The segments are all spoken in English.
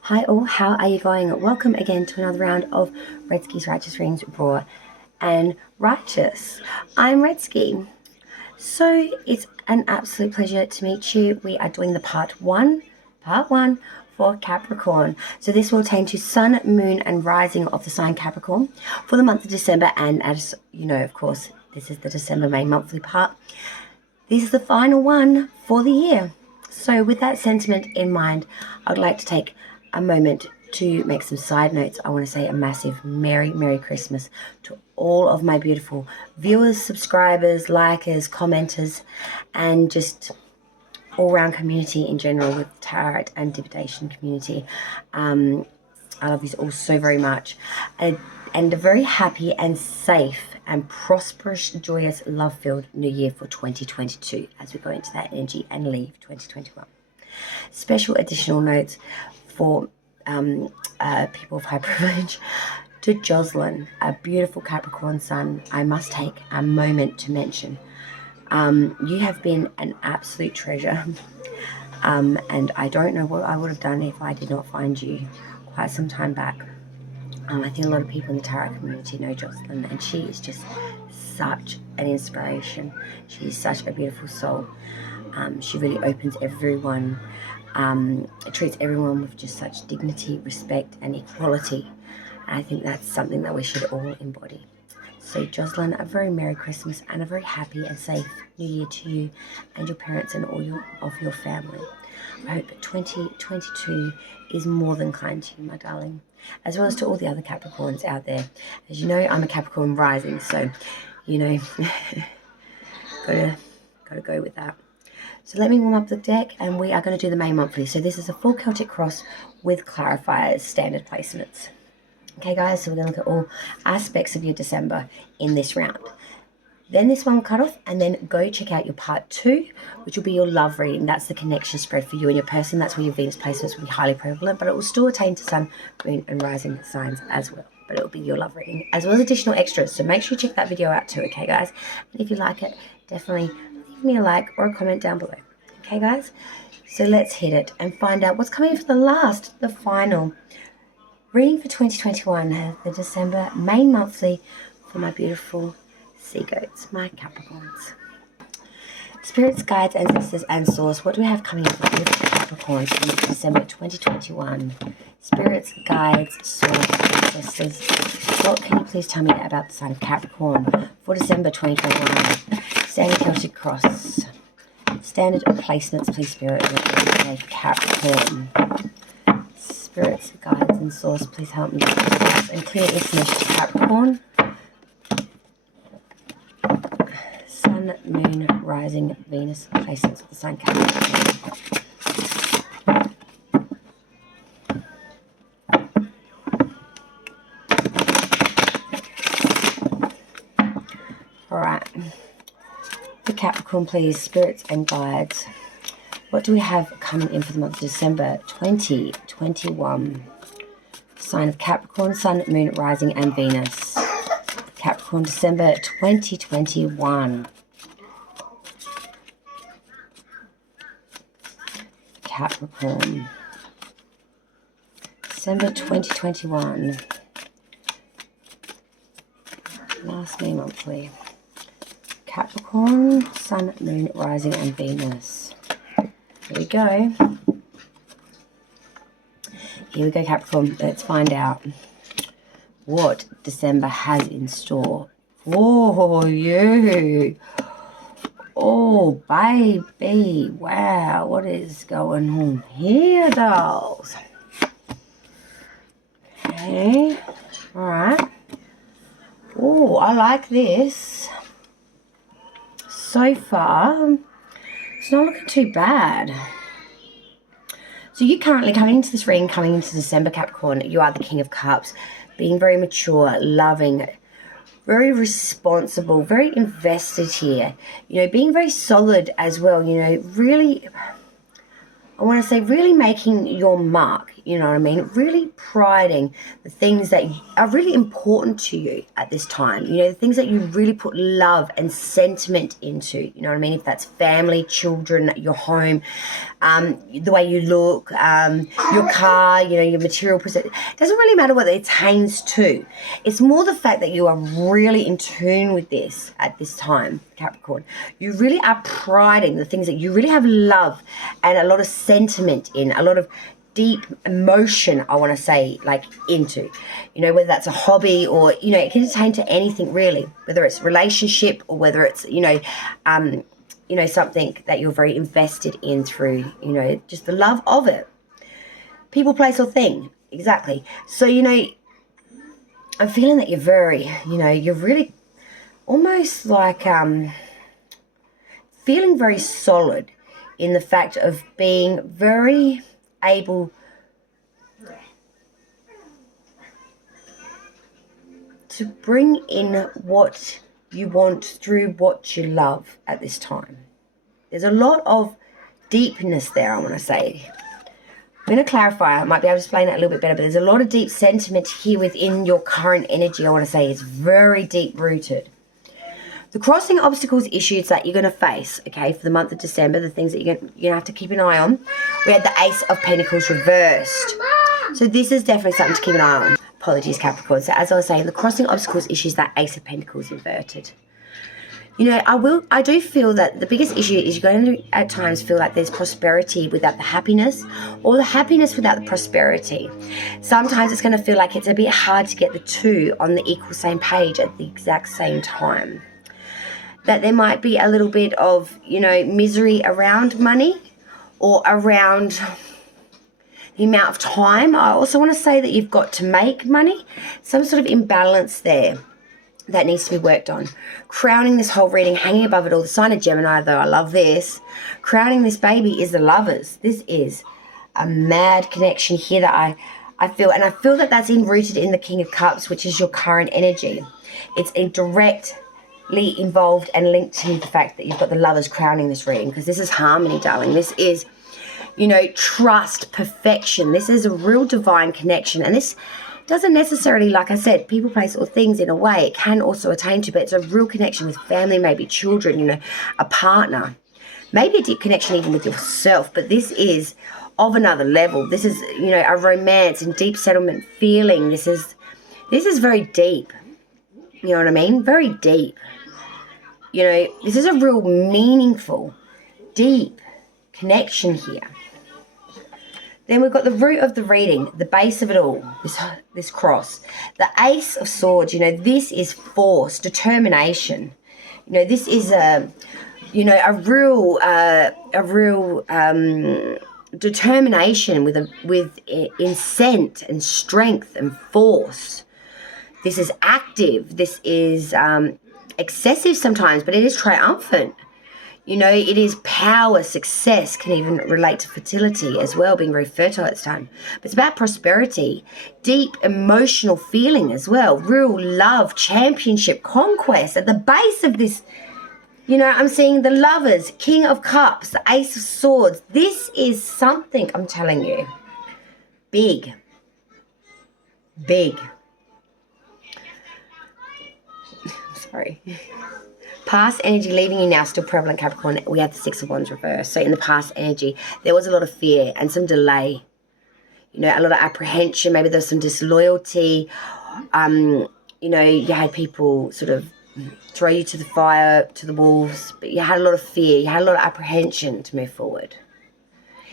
Hi all, how are you going? Welcome again to another round of Redski's Righteous Readings, Raw and Righteous. I'm Redski. So it's an absolute pleasure to meet you. We are doing the part one for Capricorn. So this will pertain to Sun, Moon and Rising of the sign Capricorn for the month of December, and as you know, of course, this is the December main monthly part. This is the final one for the year. So with that sentiment in mind, I would like to take a moment to make some side notes. I want to say a massive Merry Christmas to all of my beautiful viewers, subscribers, likers, commenters, and just all-round community in general with tarot and divination community. I love you all so very much, and a very happy and safe and prosperous, joyous, love-filled new year for 2022 as we go into that energy and leave 2021. Special additional notes for people of high privilege. To Jocelyn, a beautiful Capricorn sun, I must take a moment to mention you have been an absolute treasure, and I don't know what I would have done if I did not find you quite some time back. I think a lot of people in the tarot community know Jocelyn, and she is just such an inspiration. She is such a beautiful soul. She really opens everyone, treats everyone with just such dignity, respect and equality. And I think that's something that we should all embody. So Jocelyn, a very Merry Christmas and a very happy and safe New Year to you and your parents and all of your family. I hope 2022 is more than kind to you, my darling, as well as to all the other Capricorns out there. As you know, I'm a Capricorn rising, so, you know, gotta go with that. So let me warm up the deck, and we are going to do the main monthly. So this is a full Celtic cross with clarifiers, standard placements. Okay, guys, so we're going to look at all aspects of your December in this round. Then this one will cut off, and then go check out your part 2, which will be your love reading. That's the connection spread for you and your person. That's where your Venus placements will be highly prevalent, but it will still attain to Sun, Moon and Rising signs as well. But it will be your love reading, as well as additional extras. So make sure you check that video out too, okay, guys? And if you like it, definitely leave me a like or a comment down below. Okay, guys? So let's hit it and find out what's coming for the final reading for 2021, the December main monthly for my beautiful sea goats, my Capricorns. Spirits, guides, ancestors, and source. What do we have coming up for beautiful Capricorns in December 2021? Spirits, guides, source, ancestors. What can you please tell me about the sign of Capricorn for December 2021? Standard Celtic cross. Standard placements, please, Spirit. Okay, Capricorn. Spirits, guides, and source, please help me and clear this message to Capricorn. Sun, Moon, Rising, Venus, placements of the sign Capricorn. Alright. The Capricorn, please, spirits and guides. What do we have coming in for the month of December 2021? Sign of Capricorn, Sun, Moon, Rising, and Venus. Capricorn, December 2021. Capricorn, December 2021. Last May monthly. Capricorn, Sun, Moon, Rising, and Venus. Here we go. Here we go, Capricorn. Let's find out what December has in store for you. Oh, baby. Wow, what is going on here, dolls? Okay. All right. Oh, I like this. So far, it's not looking too bad. So you currently, coming into this reading, coming into December, Capricorn, you are the King of Cups, being very mature, loving, very responsible, very invested here. You know, being very solid as well, you know, really, I want to say really making your mark. you know what I mean? Really priding the things that are really important to you at this time. You know, the things that you really put love and sentiment into, you know what I mean? If that's family, children, your home, the way you look, your car, you know, your material possession. It doesn't really matter what it attains to. It's more the fact that you are really in tune with this at this time, Capricorn. You really are priding the things that you really have love and a lot of sentiment in, a lot of deep emotion, I want to say, like into, you know, whether that's a hobby or, you know, it can attain to anything really, whether it's relationship or whether it's, you know, something that you're very invested in through, you know, just the love of it. People, place, or thing. Exactly. So, you know, I'm feeling that you're very, you know, you're really almost like feeling very solid in the fact of being very able to bring in what you want through what you love at this time. There's a lot of deepness there, I want to say. I'm going to clarify. I might be able to explain it a little bit better, but there's a lot of deep sentiment here within your current energy, I want to say. It's very deep-rooted. The crossing obstacles, issues that you're going to face, okay, for the month of December, the things that you're going to have to keep an eye on. We had the Ace of Pentacles reversed. So this is definitely something to keep an eye on. Apologies, Capricorn. So as I was saying, the crossing obstacles, issues, that Ace of Pentacles inverted. You know, I do feel that the biggest issue is you're going to at times feel like there's prosperity without the happiness, or the happiness without the prosperity. Sometimes it's going to feel like it's a bit hard to get the two on the equal same page at the exact same time. That there might be a little bit of, you know, misery around money or around the amount of time. I also want to say that you've got to make money. Some sort of imbalance there that needs to be worked on. Crowning this whole reading, hanging above it all, the sign of Gemini, though I love this. Crowning this baby is the Lovers. This is a mad connection here that I feel. And I feel that that's rooted in the King of Cups, which is your current energy. It's a directly involved and linked to the fact that you've got the Lovers crowning this reading, because this is harmony, darling. This is, you know, trust, perfection. This is a real divine connection. And this doesn't necessarily, like I said, people, place, or things in a way. It can also attain to, but it's a real connection with family, maybe children, you know, a partner. Maybe a deep connection even with yourself, but this is of another level. This is, you know, a romance and deep settlement feeling. This is very deep. You know what I mean? Very deep. You know, this is a real meaningful, deep connection here. Then we've got the root of the reading, the base of it all, this cross. The Ace of Swords, you know, this is force, determination. You know, this is a real determination with incent and strength and force. This is active. This is excessive sometimes, but it is triumphant. You know, it is power, success, can even relate to fertility as well, being very fertile at this time. But it's about prosperity, deep emotional feeling as well, real love, championship, conquest. At the base of this, you know, I'm seeing the Lovers, King of Cups, the Ace of Swords. This is something, I'm telling you, big, big. Sorry. Past energy leaving you now, still prevalent, Capricorn. We have the Six of Wands reversed. So in the past energy, there was a lot of fear and some delay. You know, a lot of apprehension. Maybe there's some disloyalty. You know, you had people sort of throw you to the fire, to the wolves. But you had a lot of fear. You had a lot of apprehension to move forward.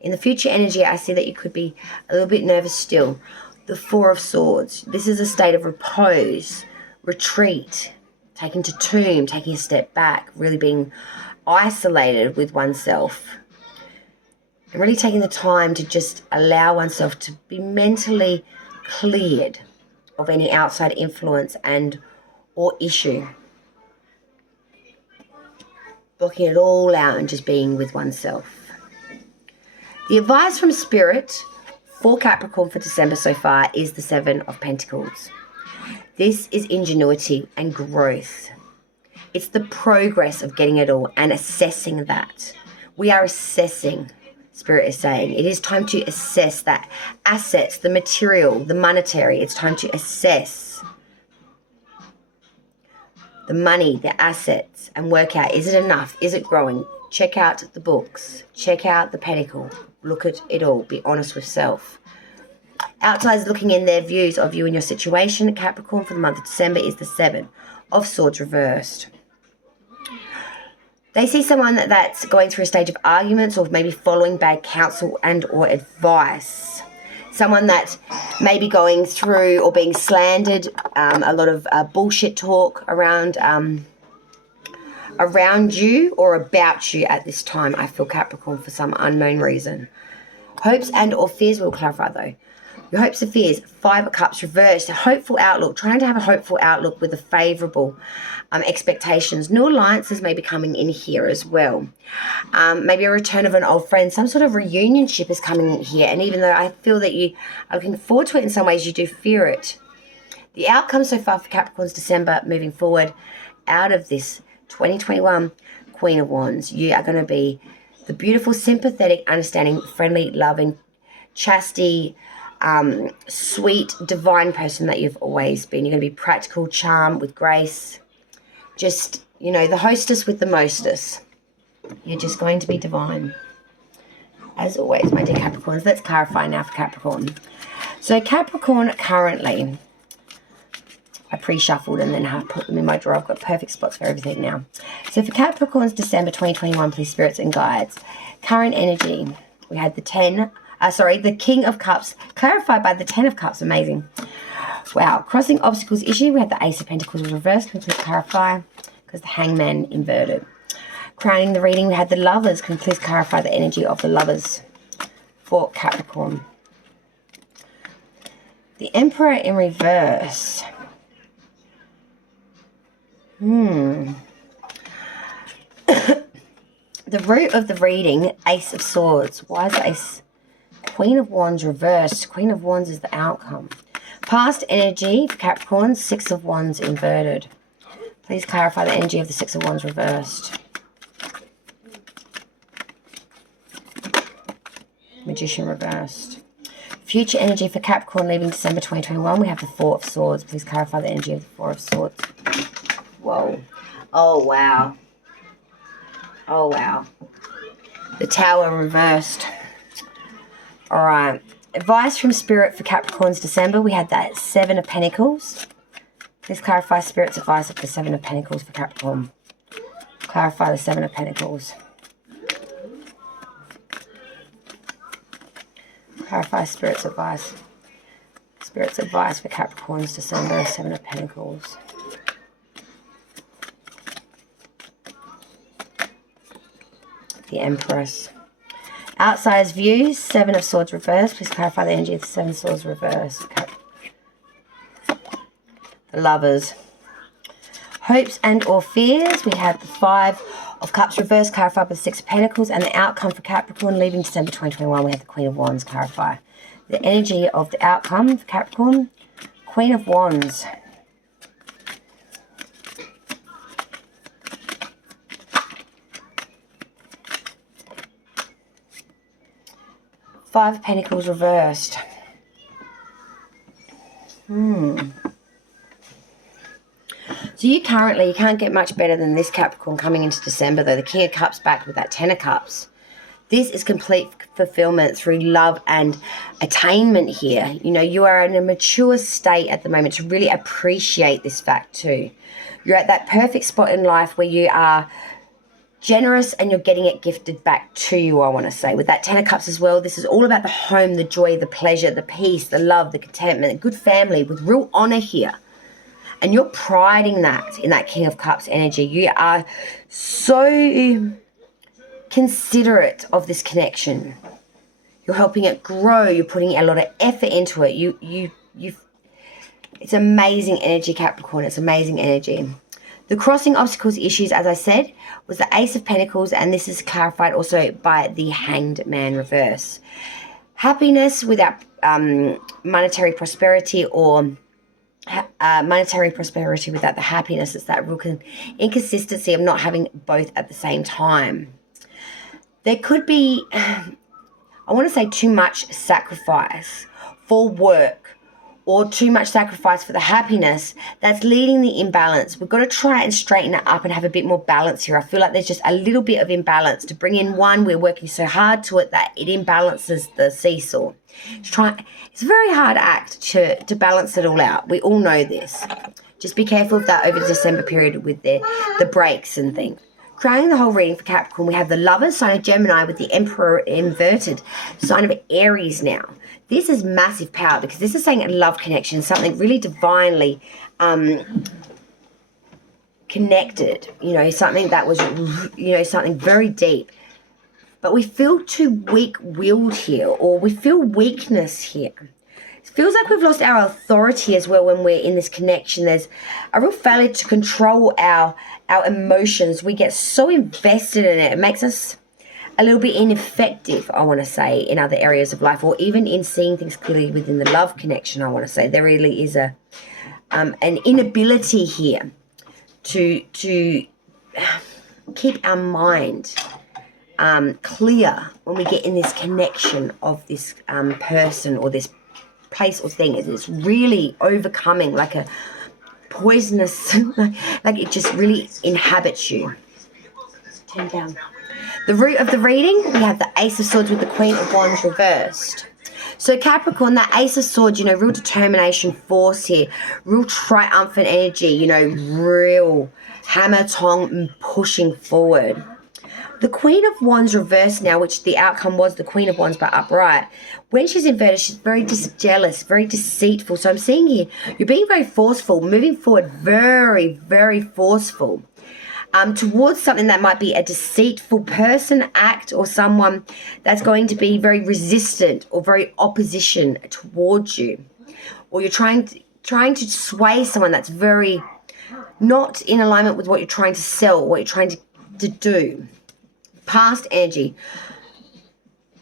In the future energy, I see that you could be a little bit nervous still. The Four of Swords. This is a state of repose, retreat. Taking to tomb, taking a step back, really being isolated with oneself. And really taking the time to just allow oneself to be mentally cleared of any outside influence or issue. Blocking it all out and just being with oneself. The advice from Spirit for Capricorn for December so far is the Seven of Pentacles. This is ingenuity and growth. It's the progress of getting it all and assessing that. We are assessing Spirit is saying. It is time to assess that assets, the material, the monetary. It's time to assess the money, the assets, and work out, is it enough? Is it growing? Check out the books. Check out the pentacle. Look at it all. Be honest with self. Outsiders looking in, their views of you and your situation, Capricorn, for the month of December is the Seven of Swords reversed. They see someone that's going through a stage of arguments or maybe following bad counsel and or advice. Someone that may be going through or being slandered, a lot of bullshit talk around you or about you at this time, I feel, Capricorn, for some unknown reason. Hopes and or fears, we'll clarify though. Your hopes and fears, Five of Cups reversed, a hopeful outlook, trying to have a hopeful outlook with a favourable expectations. New alliances may be coming in here as well. Maybe a return of an old friend, some sort of reunionship is coming in here. And even though I feel that you are looking forward to it in some ways, you do fear it. The outcome so far for Capricorn's December moving forward out of this 2021 Queen of Wands, you are going to be the beautiful, sympathetic, understanding, friendly, loving, chastity, sweet, divine person that you've always been. You're going to be practical, charm with grace. Just, you know, the hostess with the mostess. You're just going to be divine. As always, my dear Capricorns. Let's clarify now for Capricorn. So Capricorn currently, I pre-shuffled and then have put them in my drawer. I've got perfect spots for everything now. So for Capricorn's December 2021, please, spirits and guides. Current energy. We had the the King of Cups, clarified by the Ten of Cups. Amazing. Wow. Crossing obstacles issue. We had the Ace of Pentacles reversed. Can please clarify? Because the Hangman inverted. Crowning the reading, we had the Lovers. Can please clarify the energy of the Lovers for Capricorn? The Emperor in reverse. The root of the reading, Ace of Swords. Why is Ace? Queen of Wands reversed. Queen of Wands is the outcome. Past energy for Capricorn, Six of Wands inverted. Please clarify the energy of the Six of Wands reversed. Magician reversed. Future energy for Capricorn leaving December 2021. We have the Four of Swords. Please clarify the energy of the Four of Swords. Whoa. Oh, wow. Oh, wow. The Tower reversed. All right. Advice from Spirit for Capricorn's December. We had that Seven of Pentacles. Please clarify Spirit's advice of the Seven of Pentacles for Capricorn. Clarify the Seven of Pentacles. Clarify Spirit's advice. Spirit's advice for Capricorn's December, Seven of Pentacles. The Empress. Outsider's views, Seven of Swords reversed. Please clarify the energy of the Seven of Swords reversed. Okay. The Lovers. Hopes and or fears. We have the Five of Cups reversed, clarified by the Six of Pentacles. And the outcome for Capricorn leaving December 2021, we have the Queen of Wands, clarify. The energy of the outcome for Capricorn, Queen of Wands. Five of Pentacles reversed. So you can't get much better than this, Capricorn, coming into December, though. The King of Cups back with that Ten of Cups. This is complete fulfillment through love and attainment here. You know, you are in a mature state at the moment to really appreciate this fact too. You're at that perfect spot in life where you are generous and you're getting it gifted back to you, I want to say. With that Ten of Cups as well, this is all about the home, the joy, the pleasure, the peace, the love, the contentment, a good family with real honor here. And you're priding that in that King of Cups energy. You are so considerate of this connection. You're helping it grow. You're putting a lot of effort into it. It's amazing energy, Capricorn. It's amazing energy. The crossing obstacles issues, as I said, was the Ace of Pentacles, and this is clarified also by the Hanged Man reverse. Happiness without monetary prosperity, or monetary prosperity without the happiness. It's that real inconsistency of not having both at the same time. There could be I want to say too much sacrifice for work, or too much sacrifice for the happiness that's leading the imbalance. We've got to try and straighten it up and have a bit more balance here. I feel like there's just a little bit of imbalance. To bring in one, we're working so hard to it that it imbalances the seesaw. It's a very hard act to balance it all out. We all know this. Just be careful of that over the December period with the breaks and things. Crowning the whole reading for Capricorn, we have the Lovers, sign of Gemini, with the Emperor inverted, sign of Aries now. This is massive power, because this is saying a love connection, something really divinely connected, something that was, something very deep. But we feel too weak-willed here, or we feel weakness here. It feels like we've lost our authority as well when we're in this connection. There's a real failure to control our emotions. We get so invested in it. It makes us a little bit ineffective, I want to say, in other areas of life, or even in seeing things clearly within the love connection, I want to say. There really is an inability here to keep our mind clear when we get in this connection of this person or this place or thing. It's really overcoming, like a poisonous, like it just really inhabits you. Turn down. The root of the reading, we have the Ace of Swords with the Queen of Wands reversed. So Capricorn, that Ace of Swords, real determination, force here, real triumphant energy, real hammer, tong, pushing forward. The Queen of Wands reversed now, which the outcome was the Queen of Wands but upright. When she's inverted, she's very jealous, very deceitful. So I'm seeing here, you're being very forceful, moving forward, very, very forceful. Towards something that might be a deceitful person, act, or someone that's going to be very resistant or very opposition towards you. Or you're trying to sway someone that's very not in alignment with what you're trying to sell, what you're trying to do. Past energy.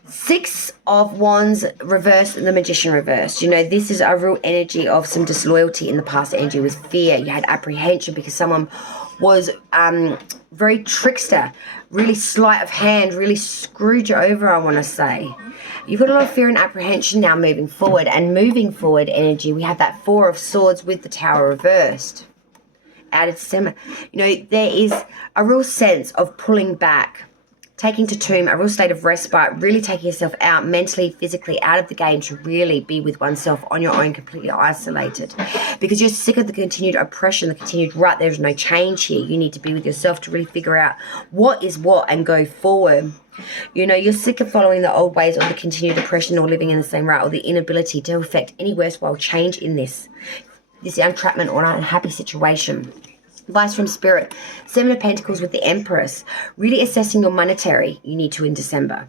Six of Wands reversed and the Magician reversed. This is a real energy of some disloyalty in the past energy with fear. You had apprehension because someone was very trickster, really sleight of hand, really screwed you over, I want to say. You've got a lot of fear and apprehension now moving forward. And moving forward energy, we have that Four of Swords with the Tower reversed. Out of December. There is a real sense of pulling back, taking to tomb, a real state of respite, really taking yourself out mentally, physically, out of the game to really be with oneself on your own, completely isolated. Because you're sick of the continued oppression, the continued rut. There's no change here. You need to be with yourself to really figure out what is what and go forward. You're sick of following the old ways or the continued oppression or living in the same rut or the inability to effect any worthwhile change in this entrapment or unhappy situation. Advice from Spirit. Seven of Pentacles with the Empress. Really assessing your monetary you need to in December.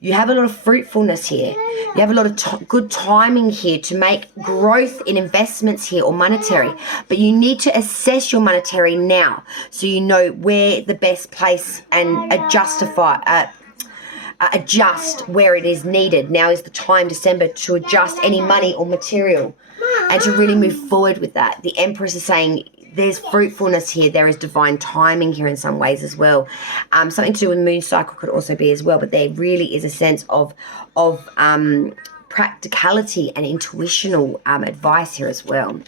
You have a lot of fruitfulness here. You have a lot of good timing here to make growth in investments here or monetary. But you need to assess your monetary now so you know where the best place and adjust where it is needed. Now is the time, December, to adjust any money or material and to really move forward with that. The Empress is saying there's fruitfulness here. There is divine timing here in some ways as well. Something to do with moon cycle could also be as well. But there really is a sense of practicality and intuitional advice here as well.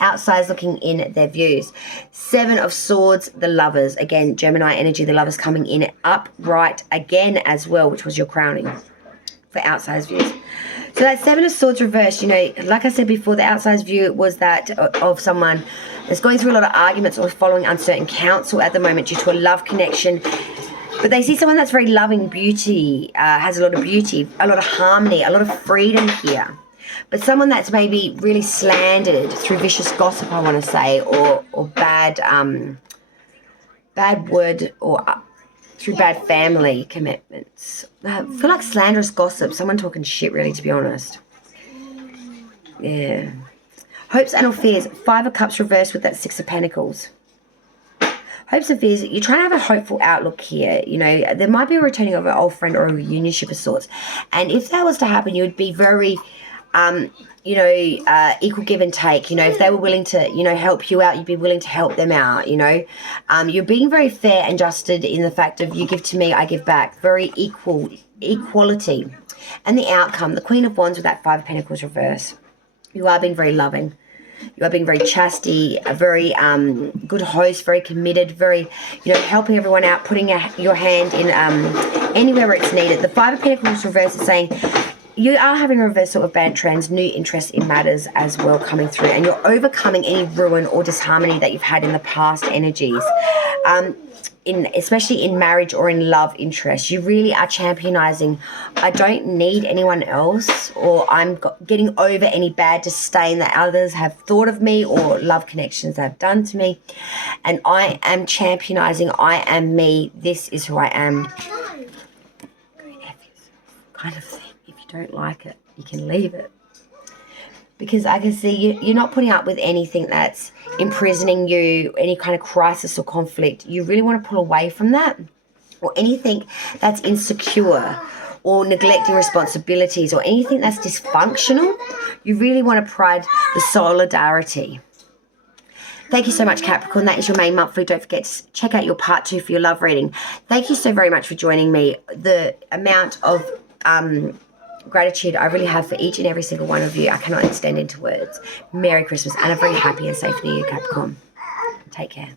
Outsiders looking in their views. Seven of Swords, the Lovers. Again, Gemini energy, the Lovers coming in upright again as well, which was your crowning for outsiders' views. So that Seven of Swords reversed, like I said before, the outsider's view was that of someone that's going through a lot of arguments or following uncertain counsel at the moment due to a love connection. But they see someone that's very loving, beauty, has a lot of beauty, a lot of harmony, a lot of freedom here. But someone that's maybe really slandered through vicious gossip, I want to say, or bad word, or through bad family commitments. I feel like slanderous gossip, someone talking shit, really, to be honest. Yeah. Hopes and or fears. Five of Cups reversed with that Six of Pentacles. Hopes and fears. You're trying to have a hopeful outlook here. There might be a returning of an old friend or a reunionship of sorts. And if that was to happen, you would be very, equal give and take. If they were willing to, help you out, you'd be willing to help them out, You're being very fair and justed in the fact of you give to me, I give back. Very equality. And the outcome, the Queen of Wands with that Five of Pentacles reverse. You are being very loving. You are being very chastity, a very good host, very committed, very, helping everyone out, putting your hand in anywhere where it's needed. The Five of Pentacles reverse is saying you are having a reversal of bad trends, new interest in matters as well coming through, and you're overcoming any ruin or disharmony that you've had in the past energies. Especially in marriage or in love interest, you really are championizing, I don't need anyone else, or I'm getting over any bad disdain that others have thought of me or love connections have done to me, and I am championizing, I am me, this is who I am. Go F yourself kind of thing. If you don't like it, you can leave it. Because I can see you're not putting up with anything that's imprisoning you, any kind of crisis or conflict. You really want to pull away from that, or anything that's insecure or neglecting responsibilities or anything that's dysfunctional. You really want to pride the solidarity. Thank you so much, Capricorn. That is your main monthly. Don't forget to check out your part 2 for your love reading. Thank you so very much for joining me. The amount of gratitude I really have for each and every single one of you, I cannot extend into words. Merry Christmas and a very happy and safe New Year, Capricorn. Take care.